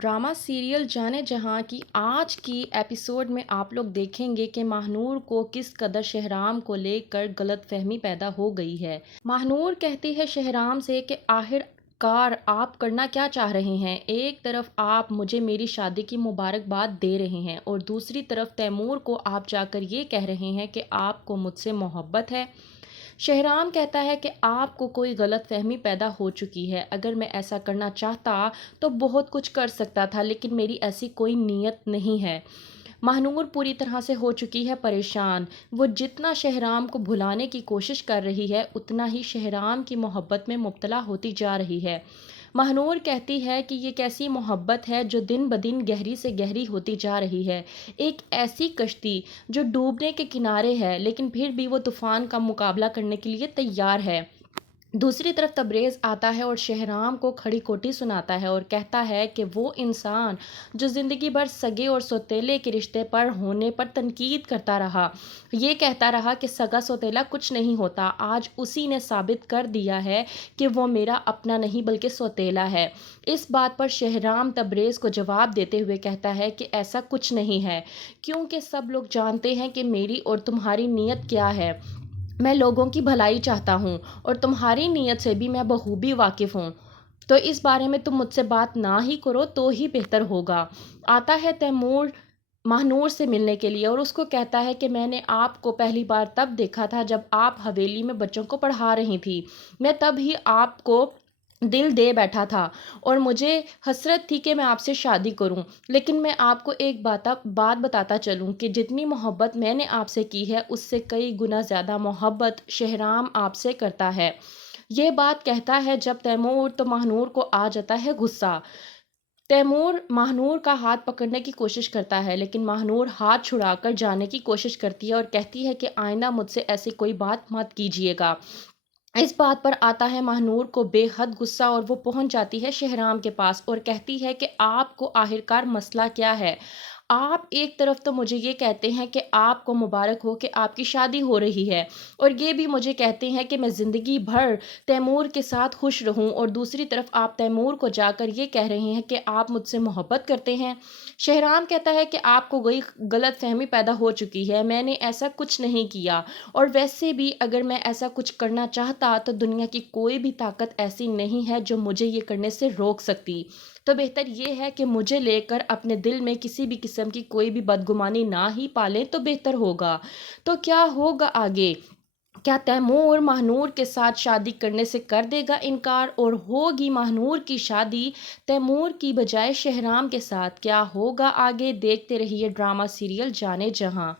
Drama serial جانے جہاں کی آج کی ایپیسوڈ میں آپ لوگ دیکھیں گے کہ ماہنور کو کس قدر شہرام کو لے کر غلط فہمی پیدا ہو گئی ہے۔ ماہنور کہتی ہے شہرام سے کہ آخر کار آپ کرنا کیا چاہ رہے ہیں؟ ایک طرف آپ مجھے میری شادی کی مبارکباد دے رہے ہیں اور دوسری طرف تیمور کو آپ جا کر یہ کہہ رہے ہیں کہ آپ کو مجھ سے محبت ہے۔ شہرام کہتا ہے کہ آپ کو کوئی غلط فہمی پیدا ہو چکی ہے، اگر میں ایسا کرنا چاہتا تو بہت کچھ کر سکتا تھا، لیکن میری ایسی کوئی نیت نہیں ہے۔ ماہنور پوری طرح سے ہو چکی ہے پریشان۔ وہ جتنا شہرام کو بھلانے کی کوشش کر رہی ہے اتنا ہی شہرام کی محبت میں مبتلا ہوتی جا رہی ہے۔ ماہنور کہتی ہے کہ یہ کیسی محبت ہے جو دن بدن گہری سے گہری ہوتی جا رہی ہے، ایک ایسی کشتی جو ڈوبنے کے کنارے ہے لیکن پھر بھی وہ طوفان کا مقابلہ کرنے کے لیے تیار ہے۔ دوسری طرف تبریز آتا ہے اور شہرام کو کھڑی کھوٹی سناتا ہے اور کہتا ہے کہ وہ انسان جو زندگی بھر سگے اور سوتیلے کے رشتے پر ہونے پر تنقید کرتا رہا، یہ کہتا رہا کہ سگا سوتیلا کچھ نہیں ہوتا، آج اسی نے ثابت کر دیا ہے کہ وہ میرا اپنا نہیں بلکہ سوتیلا ہے۔ اس بات پر شہرام تبریز کو جواب دیتے ہوئے کہتا ہے کہ ایسا کچھ نہیں ہے، کیونکہ سب لوگ جانتے ہیں کہ میری اور تمہاری نیت کیا ہے۔ میں لوگوں کی بھلائی چاہتا ہوں اور تمہاری نیت سے بھی میں بخوبی واقف ہوں، تو اس بارے میں تم مجھ سے بات نہ ہی کرو تو ہی بہتر ہوگا۔ آتا ہے تیمور ماہنور سے ملنے کے لیے اور اس کو کہتا ہے کہ میں نے آپ کو پہلی بار تب دیکھا تھا جب آپ حویلی میں بچوں کو پڑھا رہی تھی، میں تب ہی آپ کو دل دے بیٹھا تھا اور مجھے حسرت تھی کہ میں آپ سے شادی کروں، لیکن میں آپ کو ایک بات بتاتا چلوں کہ جتنی محبت میں نے آپ سے کی ہے اس سے کئی گنا زیادہ محبت شہرام آپ سے کرتا ہے۔ یہ بات کہتا ہے جب تیمور تو ماہنور کو آ جاتا ہے غصہ۔ تیمور ماہنور کا ہاتھ پکڑنے کی کوشش کرتا ہے لیکن ماہنور ہاتھ چھڑا کر جانے کی کوشش کرتی ہے اور کہتی ہے کہ آئندہ مجھ سے ایسی کوئی بات مت کیجیے گا۔ اس بات پر آتا ہے ماہنور کو بے حد غصہ اور وہ پہنچ جاتی ہے شہرام کے پاس اور کہتی ہے کہ آپ کو آخرکار مسئلہ کیا ہے؟ آپ ایک طرف تو مجھے یہ کہتے ہیں کہ آپ کو مبارک ہو کہ آپ کی شادی ہو رہی ہے اور یہ بھی مجھے کہتے ہیں کہ میں زندگی بھر تیمور کے ساتھ خوش رہوں، اور دوسری طرف آپ تیمور کو جا کر یہ کہہ رہے ہیں کہ آپ مجھ سے محبت کرتے ہیں۔ شہرام کہتا ہے کہ آپ کو کوئی غلط فہمی پیدا ہو چکی ہے، میں نے ایسا کچھ نہیں کیا، اور ویسے بھی اگر میں ایسا کچھ کرنا چاہتا تو دنیا کی کوئی بھی طاقت ایسی نہیں ہے جو مجھے یہ کرنے سے روک سکتی، تو بہتر یہ ہے کہ مجھے لے کر اپنے دل میں کسی بھی قسم کی کوئی بھی بدگمانی نہ ہی پالیں تو بہتر ہوگا۔ تو کیا ہوگا آگے؟ کیا تیمور ماہنور کے ساتھ شادی کرنے سے کر دے گا انکار اور ہوگی ماہنور کی شادی تیمور کی بجائے شہرام کے ساتھ؟ کیا ہوگا آگے؟ دیکھتے رہیے ڈرامہ سیریل جانے جہاں۔